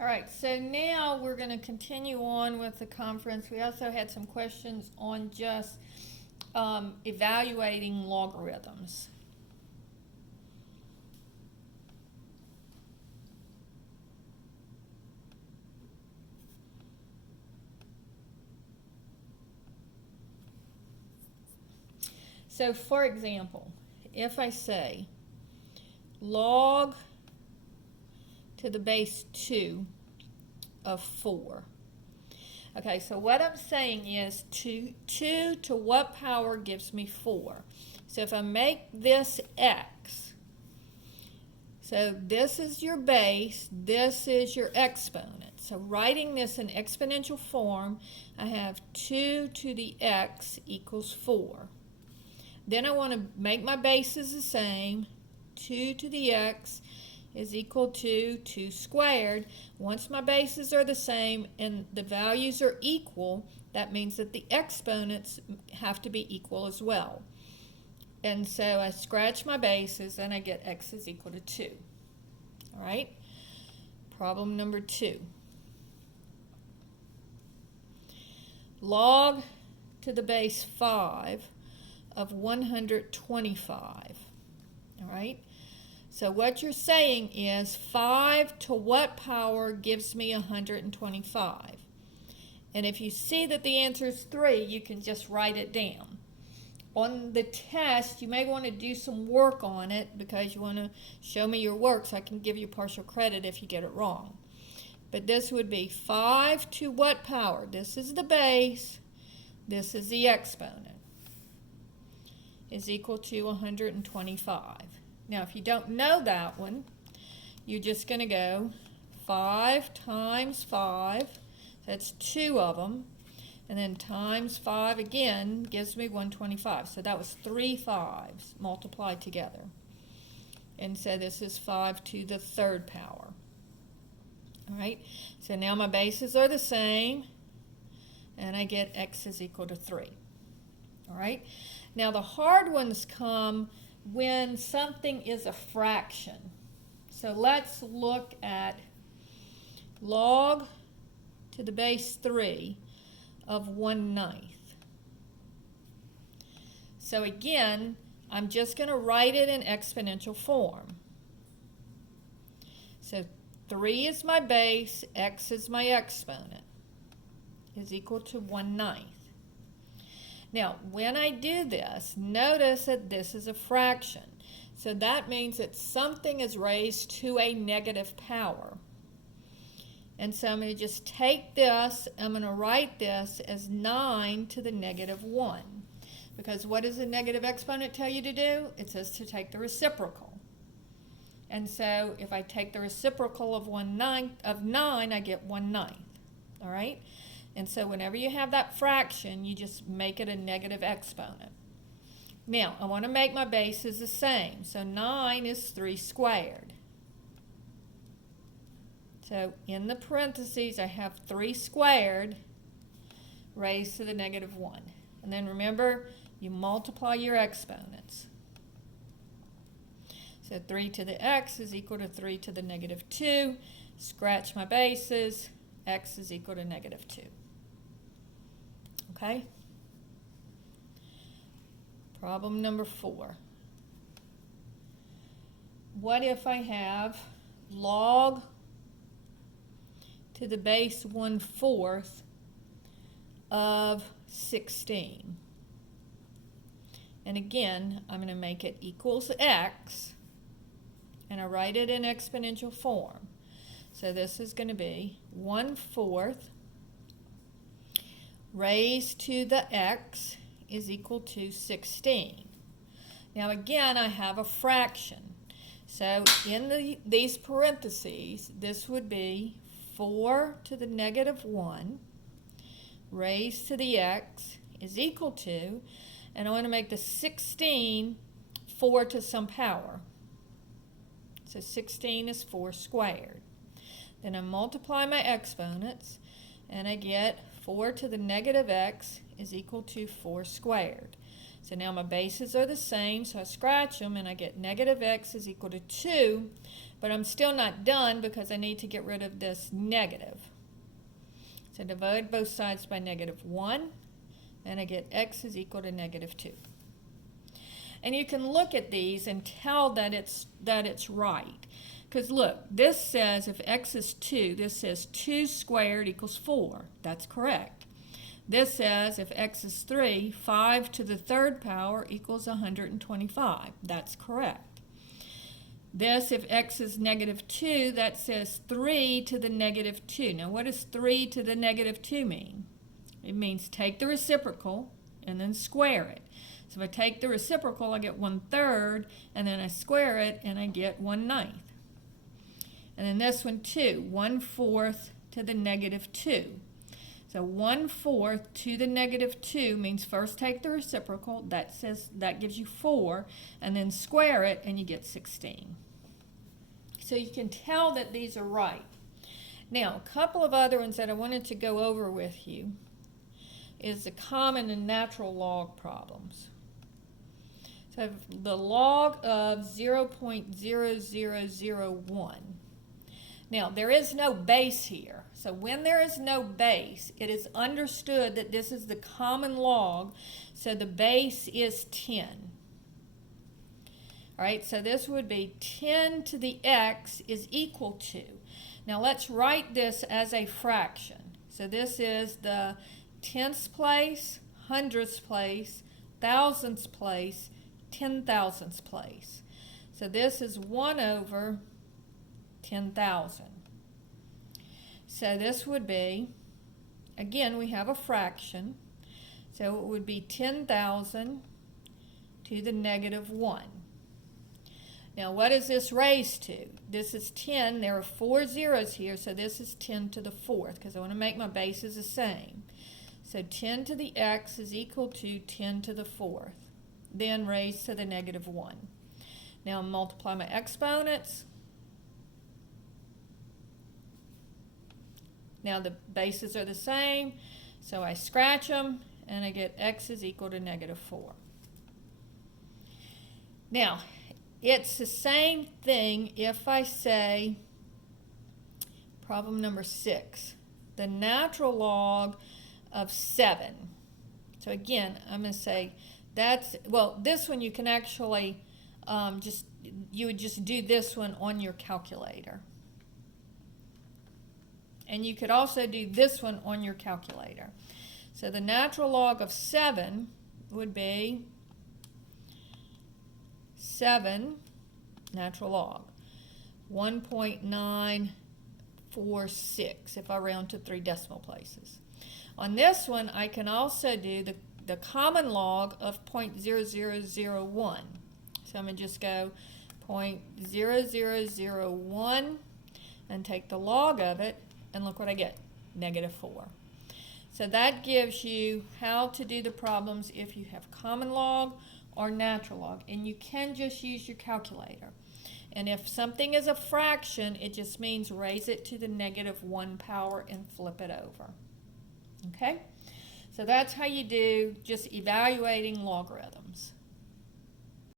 All right, so now we're going to continue on with the conference. We also had some questions on just evaluating logarithms. So for example, if I say log to the base 2 of 4. Okay, so what I'm saying is 2 to what power gives me 4? So if I make this x, so this is your base, this is your exponent. So writing this in exponential form, I have 2 to the x equals 4. Then I want to make my bases the same. 2 to the x is equal to 2 squared. Once my bases are the same and the values are equal, that means that the exponents have to be equal as well. And so I scratch my bases and I get x is equal to 2. All right? Problem number 2. Log to the base 5 of 125. All right? So what you're saying is 5 to what power gives me 125? And if you see that the answer is 3, you can just write it down. On the test, you may want to do some work on it because you want to show me your work so I can give you partial credit if you get it wrong. But this would be 5 to what power? This is the base, this is the exponent, is equal to 125. Now, if you don't know that one, you're just going to go 5 times 5, that's 2 of them, and then times 5 again gives me 125. So that was 3 5s multiplied together. And so this is 5 to the third power. All right, so now my bases are the same, and I get x is equal to 3. All right, now the hard ones come when something is a fraction. So let's look at log to the base 3 of 1/9. So again, I'm just going to write it in exponential form. So 3 is my base, x is my exponent, is equal to 1/9. Now, when I do this, notice that this is a fraction. So that means that something is raised to a negative power. And so I'm going to just take this, I'm going to write this as 9 to the negative 1. Because what does a negative exponent tell you to do? It says to take the reciprocal. And so if I take the reciprocal of 9, I get 1/9. All right? And so whenever you have that fraction, you just make it a negative exponent. Now, I want to make my bases the same. So 9 is 3 squared. So in the parentheses, I have 3 squared raised to the negative 1. And then remember, you multiply your exponents. So 3 to the x is equal to 3 to the negative 2. Scratch my bases. X is equal to negative 2. Okay? Problem number 4. What if I have log to the base 1/4 of 16? And again, I'm going to make it equals x, and I write it in exponential form. So this is going to be 1/4 raised to the x is equal to 16. Now again, I have a fraction. So in these parentheses, this would be 4 to the negative 1 raised to the x is equal to, and I want to make the 16 4 to some power. So 16 is 4 squared. Then I multiply my exponents, and I get 4 to the negative x is equal to 4 squared. So now my bases are the same, so I scratch them and I get negative x is equal to 2, but I'm still not done because I need to get rid of this negative. So divide both sides by negative 1, and I get x is equal to negative 2. And you can look at these and tell that it's right. Because look, this says if x is 2, this says 2 squared equals 4. That's correct. This says if x is 3, 5 to the third power equals 125. That's correct. This, if x is negative 2, that says 3 to the negative 2. Now what does 3 to the negative 2 mean? It means take the reciprocal and then square it. So if I take the reciprocal, I get 1/3, and then I square it, and I get 1/9. And then this one too, 1/4 to the negative 2. So 1/4 to the negative 2 means first take the reciprocal, that gives you 4, and then square it, and you get 16. So you can tell that these are right. Now, a couple of other ones that I wanted to go over with you is the common and natural log problems. So the log of 0.0001. Now, there is no base here. So when there is no base, it is understood that this is the common log, so the base is 10. All right, so this would be 10 to the x is equal to. Now let's write this as a fraction. So this is the tenths place, hundredths place, thousandths place, 10,000ths place. So this is 1 over 10,000. So this would be, again, we have a fraction. So it would be 10,000 to the negative 1. Now what is this raised to? This is 10. There are 4 zeros here, so this is 10 to the 4th because I want to make my bases the same. So 10 to the x is equal to 10 to the 4th, then raised to the negative 1. Now multiply my exponents. Now the bases are the same, so I scratch them, and I get x is equal to negative 4. Now, it's the same thing if I say, problem number 6, the natural log of 7. So again, I'm going to say that's, well, this one you can actually you would just do this one on your calculator. And you could also do this one on your calculator. So the natural log of 7 would be 7 natural log 1.946 if I round to 3 decimal places. On this one, I can also do the common log of 0.0001. So I'm going to just go 0.0001 and take the log of it, and look what I get, negative 4. So that gives you how to do the problems if you have common log or natural log, and you can just use your calculator. And if something is a fraction, it just means raise it to the negative 1 power and flip it over. Okay? So that's how you do just evaluating logarithms.